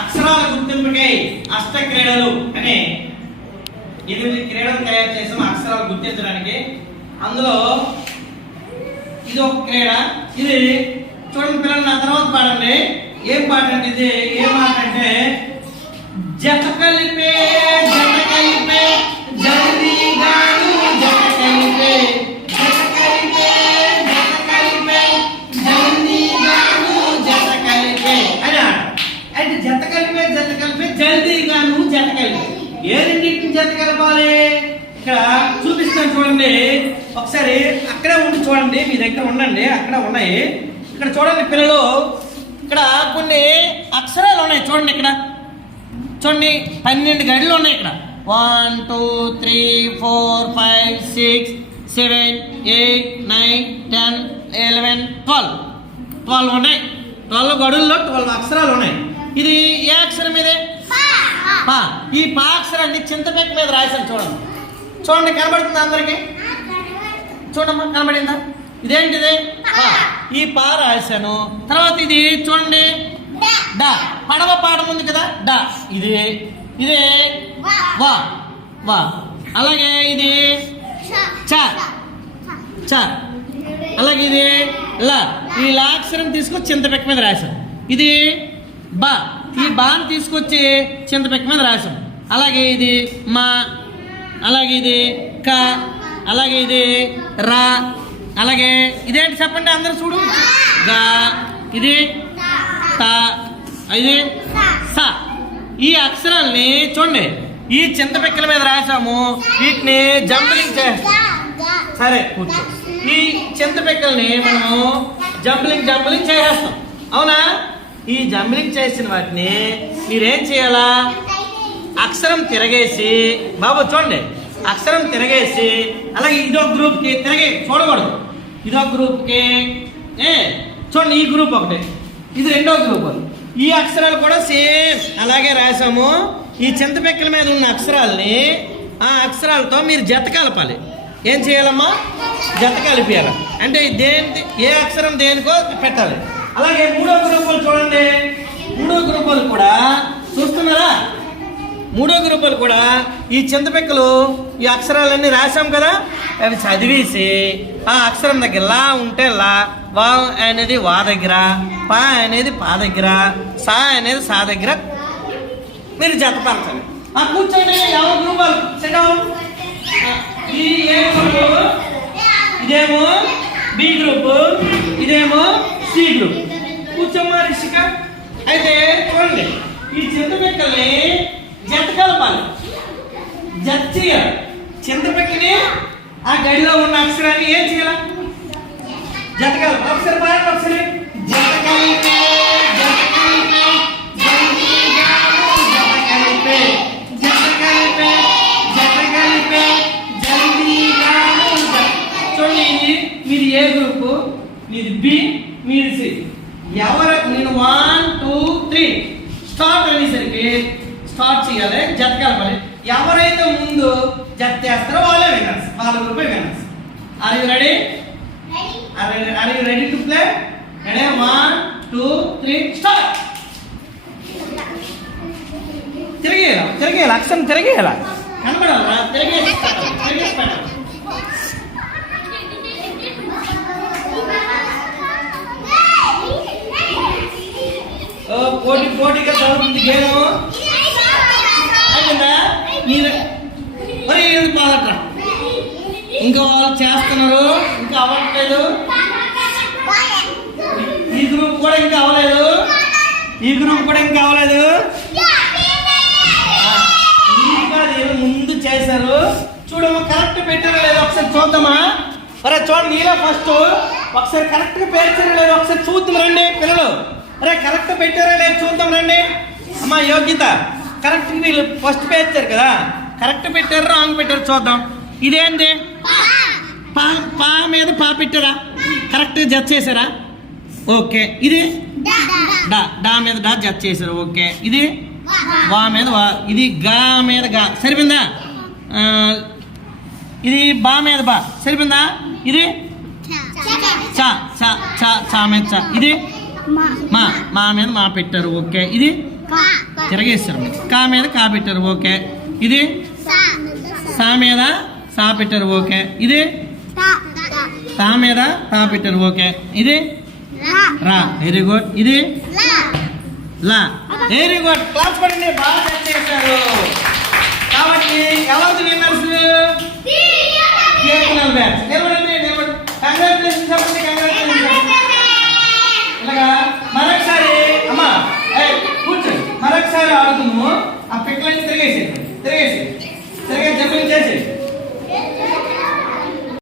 అక్షరాల గుర్తింపుకై అష్ట క్రీడలు అనే ఎనిమిది క్రీడలు తయారు చేసాం అక్షరాలు గుర్తించడానికి అందులో ఇది ఒక క్రీడ. ఇది చూడండి పిల్లలు నా తర్వాత పాడండి. ఏం పాట అంటే ఇది? ఏం మాట అంటే జపకలిపే ఏ రెండింటిని చేత కలపాలి? ఇక్కడ చూపిస్తాను చూడండి. ఒకసారి అక్కడే ఉండి చూడండి. మీ దగ్గర ఉండండి. అక్కడ ఉన్నాయి. ఇక్కడ చూడండి పిల్లలు. ఇక్కడ కొన్ని అక్షరాలు ఉన్నాయి చూడండి ఇక్కడ. చూడండి. పన్నెండు గడిలు ఉన్నాయి ఇక్కడ. One two three four five six seven eight nine ten eleven twelve. Twelve ఉన్నాయి. ట్వెల్వ్ గడుల్లో ట్వెల్వ్ అక్షరాలు ఉన్నాయి. ఇది ఏ అక్షరం ఇదే? పా ఈ పా అక్షరాన్ని చింతపెక్క మీద రాశాను చూడండి. చూడండి కనబడుతుంది అందరికి? చూడమ్మా కనబడిందా? ఇదేంటిది? ఈ పా రాశాను. తర్వాత ఇది చూడండి. డా. పడవ పాఠం ఉంది కదా? డా. ఇది ఇది వా. వా. అలాగే ఇది చ. చ. అలాగే ఇది లా. ఈ లా అక్షరం తీసుకొచ్చి చింతపెక్క మీద రాశాం ఇది బా. ఈ బాని తీసుకొచ్చి చింతపిక్క మీద రాశాం. అలాగే ఇది మా అలాగే ఇది క అలాగే ఇది రా అలాగే ఇదేంటి చెప్పండి అందరు చూడు. గా ఇది త ఇది స. ఈ అక్షరాల్ని చూడండి. ఈ చింతపిక్కల మీద రాసాము వీటిని జంబలింగ్ చేస్తాం. సరే కూర్చో. ఈ చింతపిక్కల్ని మనము జంబలింగ్ జంబలింగ్ చేసేస్తాం. అవునా? ఈ జంబలింగ్ చేసిన వాటిని మీరేం చేయాలా? అక్షరం తిరగేసి బాబు చూడండి అక్షరం తిరగేసి అలాగే ఇదో గ్రూప్కి తిరగే చూడకూడదు. ఇదో గ్రూప్కి ఏ చూడండి ఈ గ్రూప్ ఒకటి. ఇది రెండో గ్రూప్. ఈ అక్షరాలు కూడా సేమ్. అలాగే రాసాము. ఈ చింతపెక్కల మీద ఉన్న అక్షరాల్ని ఆ అక్షరాలతో మీరు జత కలపాలి. ఏం చేయాలమ్మా? జత కలిపియాలి. అంటే దేని ఏ అక్షరం దేనికో పెట్టాలి. అలాగే మూడో చూడండి. మూడో గ్రూపులు కూడా చూస్తున్నారా? మూడో గ్రూపులు కూడా ఈ చింతపిక్కలు ఈ అక్షరాలన్నీ రాసాం కదా? అవి చదివేసి ఆ అక్షరం దగ్గర లా ఉంటే లా వా అనేది వా దగ్గర పా అనేది పా దగ్గర సా అనేది సా దగ్గర. మీరు జతపరచండి. ఆ కూర్చోండి ఎవరు గ్రూపాలు. ఇదేమో బి గ్రూప్. ఇదేమో సి గ్రూప్. కూర్చోమ్మా రిషిక అయితే చూడండి ఈ చింతపెక్కల్ని జత కలపాలి జత చేయాలి చింతపెక్కని ఆ గడిలో ఉన్న అక్షరాన్ని ఏం చేయాలి జత కలపాలి ఒకసారి పాడండి ఒకసారి జత కలిపే జత కలిపే జల్దీగాను జత కలిపే జత కలిపే జత కలిపే జల్దీగాను జత చూడండి ఇది మీది ఏ గ్రూపు మీది బి మీది సి ఎవరు నేను వన్ టూ త్రీ స్టార్ట్ అనేసరికి స్టార్ట్ చేయాలి. జత కలపాలి ఎవరైతే ముందు జత చేస్తారో వాళ్ళే వినర్స్ వాళ్ళ గ్రూపే winners are you ready are you ready to play ready one two three start తిరిగేయాలి? తిరిగేయాలి? అక్షరం తిరిగేయాలి? కనబడాలా? తిరిగేసి చదువుతుంది గేమ్ అయిపోయిందా? మీరు మరి ఏది పాదట్రా ఇంకా వాళ్ళు చేస్తున్నారు ఇంకా అవ్వట్లేదు. ఈ గ్రూప్ కూడా ఇంకా అవ్వలేదు. ఈ గ్రూప్ కూడా ఇంకా అవ్వలేదు. ముందు చేశారు. చూడమ్మా కరెక్ట్ పెట్టారు లేదు ఒకసారి చూద్దామా? మరి చూడండి నీలో ఫస్ట్ ఒకసారి కరెక్ట్గా పేర్చారు లేదు? ఒకసారి చూద్దాం రండి పిల్లలు. అరే కరెక్ట్ పెట్టారా లేదు చూద్దాం రండి అమ్మా యోగ్యత కరెక్ట్ వీళ్ళు ఫస్ట్ పేర్చారు కదా కరెక్ట్ పెట్టారు రాంగ్ పెట్టారు చూద్దాం ఇదేంటి పా పా మీద పా పెట్టారా కరెక్ట్ జడ్జ్ చేశారా ఓకే ఇది డా డా మీద డా జడ్జ్ చేశారు ఓకే ఇది వా మీద వా ఇది గా మీద గా సరిపోయిందా ఇది బా మీద బా సరిపోయిందా ఇది చా చా చా చా మీద చా ఇది మా మా మీద మా పెట్టారు ఓకే. ఇది? తిరగేస్తారు కా. మీద కా పెట్టారు ఓకే. ఇది? సా. మీద సా పెట్టారు ఓకే. ఇది? తా. మీద తా పెట్టారు ఓకే. ఇది? రా. వెరీ గుడ్ ఇది? లా. వెరీ గుడ్ క్లాస్ పడండి బాగా తిరిగేసి తిరిగేసి తిరిగేసి జంపింగ్ చేసి